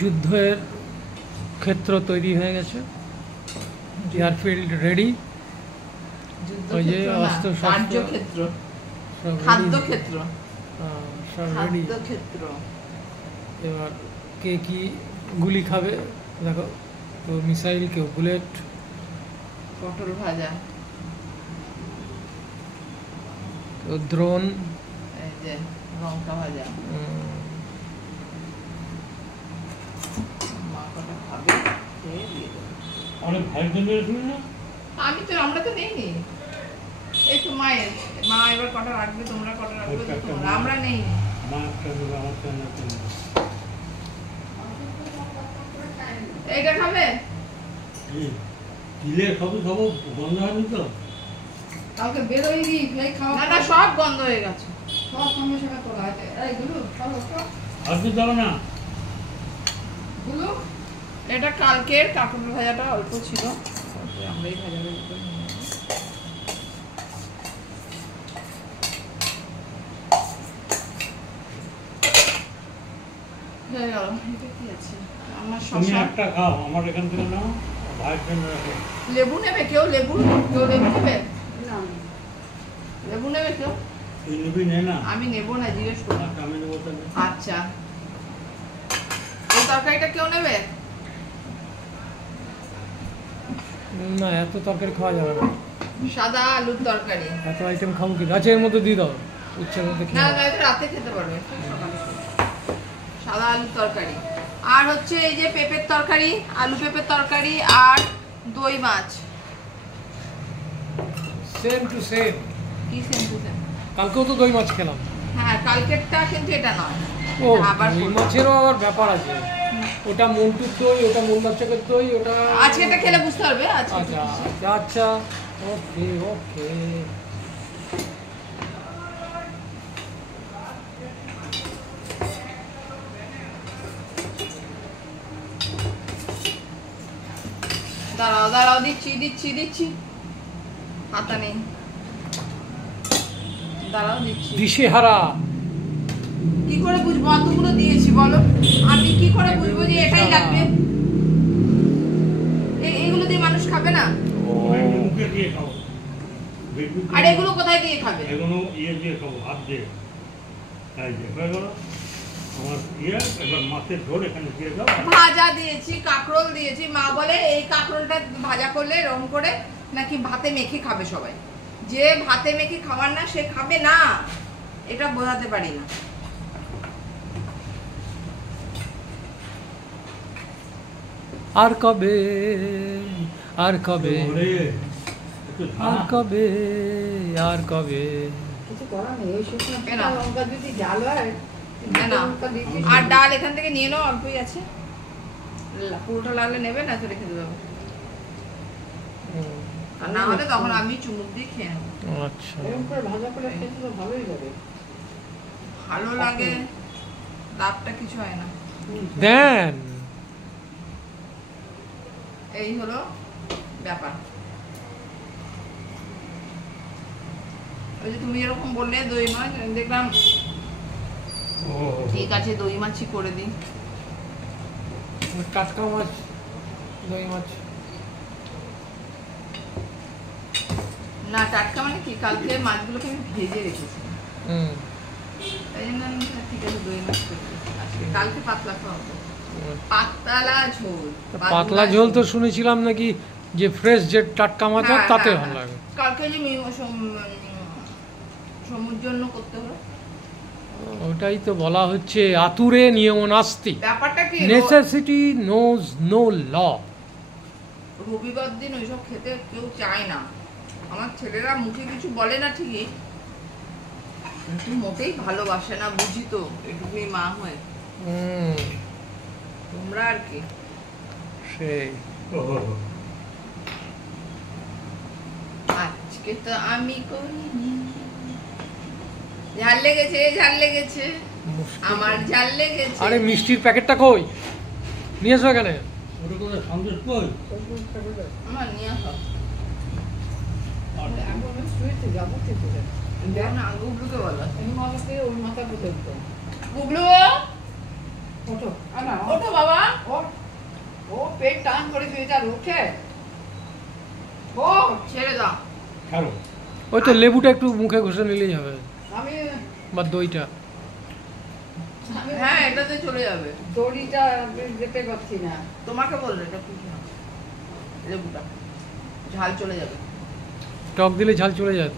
যুদ্ধের ক্ষেত্র তৈরি হয়ে গেছে, এয়ারফিল্ড রেডি, ওই যে অস্ত্র কার্যক্ষেত্র, খাদ্যক্ষেত্র, সব রেডি। এবার কে কি গুলি খাবে দেখো, তো মিসাইল, কেউ বুলেট, পটল ভাজা, কেউ দ্রোণ, এই যে লঙ্কা ভাজা। মা কটা খাবে, খেয়ে দিয়ে দেবে। আমি তো, আমরা তো নেইনি, এই তো মায়ের, মা এবার কটা রাখবে, তোমরা কটা রাখবে, তোমরা, আমরা নেই। এইটা খাবে? কালকে বেরোই নি, ফেক খাওয়া। না না, সব বন্ধ হয়ে গেছে, সব সঙ্গে সঙ্গে তোলা আছে। এইগুলো সব আপনি দাও না গুলো। এটা কালকের কাঁকড়ের ভাজাটা অল্প ছিল, আমরা এই ভাজা ভাজি করে নিয়ে হয়ে গেল। এটা কি আছে? আমার শসা একটা খাও, আমার এখান থেকে নাও, ভাই ফ্রেন্ড রাখো। লেবু নেবে কেউ? লেবু কেউ লেবু নেবে? না, লেবু নেবে কেউ? তুই নিবি না? আমি নেব না, জিজ্ঞেস করো। আমি নেব তাহলে। আচ্ছা, এই তরকারিটা কেউ নেবে না? এত তরকারি খাওয়া যাবে না, সাদা আলুর তরকারি। এত আইটেম খাবো কি? গাছের মধ্যে দিয়ে দাও, উচ্ছের মধ্যে না না, এটা রাতে খেতে পারবে। সাদা আলুর তরকারি, আর হচ্ছে এই যে পেঁপের তরকারি, আলু পেঁপের তরকারি, আর দই মাছ। Same to same. কি সেম টু সেম? কালকেও তো দই মাছ খেলাম। হ্যাঁ, কালকেরটা, কিন্তু এটা নয়। ও, দই মাছেরও আবার ব্যাপার আছে, ওটা মন্টুর দই, ওটা মোল্লাচকের দই, ওটা আজকে এটা খেলে বুঝতে পারবে। আচ্ছা আচ্ছা আচ্ছা, ওকে ওকে। দাঁড়াও দাঁড়াও, দিচ্ছি দিচ্ছি দিচ্ছি, হাতা নেই, দাঁড়াও দিচ্ছি। দিশেহারা। কি করে বুঝবো অতগুলো দিয়েছি বলো? আমি কি করে বুঝবো যে এটাই লাগবে? এইগুলো দিয়ে মানুষ খাবে না। মুখে দিয়ে খাও। আর এগুলো কোথায় দিয়ে খাবে? এগুলো ইয়ে দিয়ে খাবো, হাত দিয়ে। এই যে হয়ে গেল আমার ইয়ে। এবার মাছের ঝোল এখানে দিয়ে দাও। ভাজা দিয়েছি, কাঁকরোল দিয়েছি। মা বলে এই কাঁকরোলটা ভাজা করলে এরকম করে নাকি ভাতে মেখে খাবে সবাই। যে ভাতে মেখে খাবার না, সে খাবে না, এটা বোঝাতে পারি না। আর কবে, আর কবে, আর কবে, আর কবে। কিছু করার নেই, ওই শুকনো লঙ্কা যদি জাল হয়। আর ডাল এখান থেকে নিয়ে নাও, অল্পই আছে, পুরোটা লাগলে নেবে, না তো রেখে দেবো। আর না হলে তখন আমি চুমুক দিয়ে খেয়ে নেবো। আচ্ছা, ভাজা করে খেতে তো ভালোই লাগে, ভালো লাগে, দাঁতটা কিছু হয় না। দেন, এই হলো ব্যাপার। ওই যে তুমি এরকম বললে দই মাছ, দেখলাম ঠিক আছে দই মাছই করে দিই। টাটকা মাছ, দই মাছ না, টাটকা মানে কি, কালকে মাছগুলোকে আমি ভেজে রেখেছি, তাই জন্য আমি ঠিক আছে দই মাছ করে দিয়েছি। কালকে পাতলা খাওয়াবো, পাতলা ঝোল। পাতলা ঝোল তো শুনেছিলাম নাকি যে ফ্রেশ যে টাটকা মাছ হয় তাতে ভালো লাগে। কালকে যে সমুর জন্য করতে হলো, ওটাই তো বলা হচ্ছে আতুরে নিয়ম নাস্তি, ব্যাপারটা কি, নেসেসিটি নোজ নো ল। রবিবার দিন ওইসব খেতে কেউ চায় না। আমার ছেলেরা মুখে কিছু বলে না ঠিকই, কিন্তু মোটেই ভালোবাসে না, বুঝি তো, এটুকুই মা হয়। তোমরা আর কি সেই। আজকে তো আমি করিনি। ঝাল লেগেছে, ঝাল লেগেছে, আমার ঝাল লেগেছে। আরে মিষ্টির প্যাকেটটা কই? নিয়ে এসো এখানে। সন্দেশ কই? আমার নিয়ে আসো। গুগলু, ওঠো ওঠো বাবা ও পেট টান করে শুয়েছে আর উঠে ও ছেড়ে দাও ছাড়ো। ওই তো লেবুটা একটু মুখে ঘষে নিলেই হবে, আমি বা দইটা। হ্যাঁ এটাতে চলে যাবে, দড়িটা যেতে পারছি না। তোমাকে বললো এটা কি লেবুটা ঝাল চলে যাবে, টক দিলে ঝাল চলে যায়।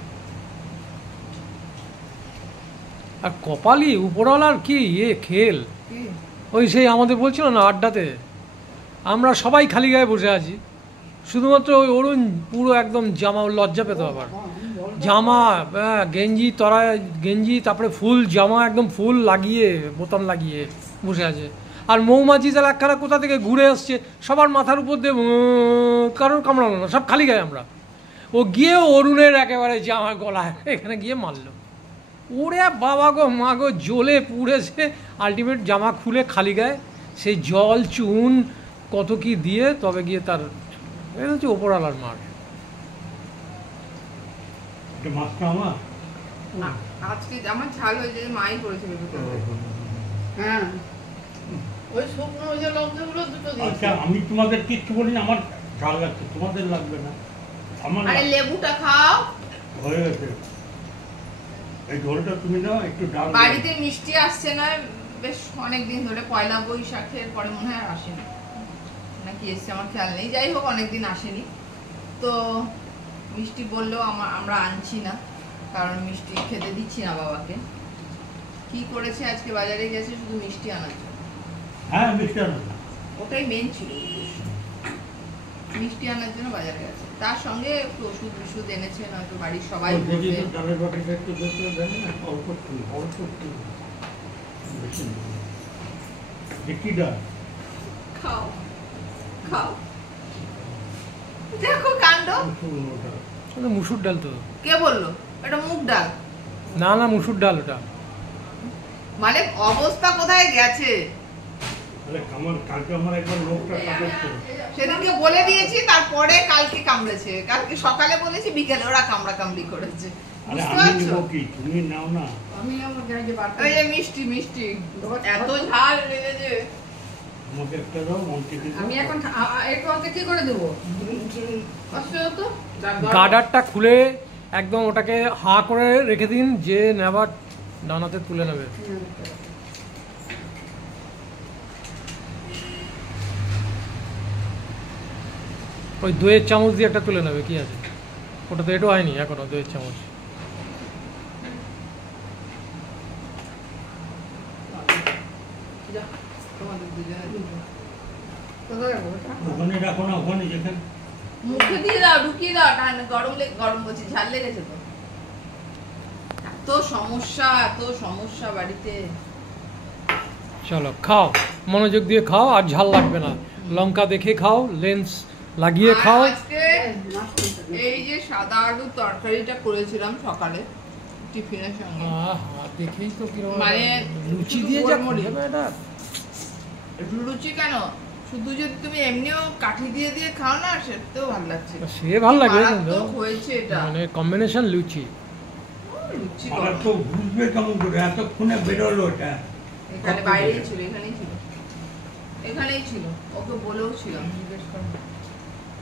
আর কপালি উপরওয়ালার কি খেল, কি ওই সেই আমাদের বলছিল না আড্ডাতে, আমরা সবাই খালি গায়ে বসে আছি, শুধুমাত্র ওই অরুণ পুরো একদম জামা, লজ্জা পেত আবার, জামা গেঞ্জি তরায় গেঞ্জি, তারপরে ফুল জামা একদম ফুল লাগিয়ে বোতাম লাগিয়ে বসে আছে। আর মৌমাছি যারা একখানা কোথা থেকে ঘুরে আসছে, সবার মাথার উপর দিয়ে কারোর কামড়ানো না, সব খালি গায়ে আমরা। ও গিয়ে অরুণের একেবারে জামা গলায় এখানে গিয়ে মারলো। ওরে বাবা গো মা গো, জ্বলে পুড়েছে, আলটিমেট জামা খুলে খালি গায়ে সেই জল চুন কত কি দিয়ে তবে গিয়ে তার, এটা হচ্ছে ওপরওয়ালার মার। এটা মাছটা আমার আজকে আমার ঝাল হয়েছে, মাই করেছে হ্যাঁ ওই শুকনো ওই যে লঙ্কাগুলো দুটো দিয়েছি। আচ্ছা আমি তোমাদের কিচ্ছু বলি না, আমার ঝাল লাগছে, তোমাদের লাগবে না। আমার আরে লেবুটা খাও, হয়ে গেছে। এই ঝোলটা তুমি নাও, একটু ডাল দাও। বাড়িতে মিষ্টি আসছে না বেশ অনেকদিন ধরে, পয়লা বৈশাখের পরে মনে হয় আর আসেনি নাকি এসছে আমার খেয়াল নেই, যাই হোক অনেকদিন আসেনি। তো মিষ্টি বললেও আমরা আনছি না, কারণ মিষ্টি খেতে দিচ্ছি না বাবাকে। কি করেছে আজকে, বাজারে গেছে শুধু মিষ্টি আনার জন্য। হ্যাঁ মিষ্টি আনো। ওটাই মেন ছিল, মিষ্টি আনার জন্য বাজারে গেছে, তার সঙ্গে একটু ওষুধ এনেছে, নয়তো বাড়ির সবাই বলবে। ডালের বাটিটা একটু দেখতে দেন না, অল্প একটু, অল্প একটু বেশি না। একটি ডাল খাও খাও, দেখো কাণ্ড। ওটা মুসুর ডাল তো। কে বললো এটা মুগ ডাল? না না মুসুর ডাল ওটা। মানে অবস্থা কোথায় গেছে, কালকে আমার একবার লোকটা কাটাচ্ছে। সেদিনকে বলে দিয়েছি, তারপরে কালকে কামড়েছে, কালকে সকালে বলেছি, বিকেলে ওরা কামড়াকামড়ি করেছে। আরে বুঝতে আমি পারছো? নিব কি, তুমি নাও না। ওই যে মিষ্টি মিষ্টি এত ঝাল লেগেছে। আমাকে একটা দাও, মন্ত্রী আমি এখন একটু অর্ধেক কি করে দেবো? কষ্ট হতো। গার্ডারটা খুলে একদম ওটাকে হা করে রেখে দিন, যে নেবার ডানাতে তুলে নেবে। ওই দইয়ের চামচ দিয়ে একটা তুলে নেবে, কি আছে, ওটা তো এটাও হয়নি এখনো দইয়ের চামচ। তোমাদের দুজনে কোথায় রাখবো এটা? ওখানে রাখো না, ওখানে যেখানে মুখে দিয়ে দাও, ঢুকিয়ে দাও, ঠান্ডা গরম বলছি, ঝাল লেগেছে তো। এত সমস্যা বাড়িতে। চলো খাও, মনোযোগ দিয়ে খাও, আর ঝাল লাগবে না, লঙ্কা দেখে খাও, লেন্স লাগিয়ে আর খাও। আজকে এই যে সাদা আলুর তরকারিটা করেছিলাম সকালে টিফিনের সঙ্গে, দেখেই তো কিরকম মানে লুচি দিয়ে যা খাবে এটা। লুচি কেন, শুধু যদি তুমি এমনিও কাঠি দিয়ে দিয়ে খাও না, সেটাও ভালো লাগছে। সে ভালো লাগে কিন্তু মারাত্মক হয়েছে এটা, মানে কম্বিনেশন লুচি। লুচি আমার তো বুঝবে কেমন করে, এতক্ষণে বেরোলো এটা। এখানে বাইরেই ছিল, এখানেই ছিল, ওকে বলেও ছিলাম জিজ্ঞেস করো,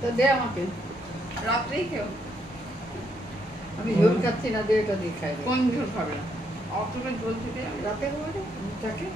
তো দে আমাকে, রাত্রেই খেও। আমি ঝোল খাচ্ছি না, দে এটা দিয়ে খাই। কোন ঝোল খাবে না, অতটা ঝোল থেকে রাতে খাবো রে, তাকে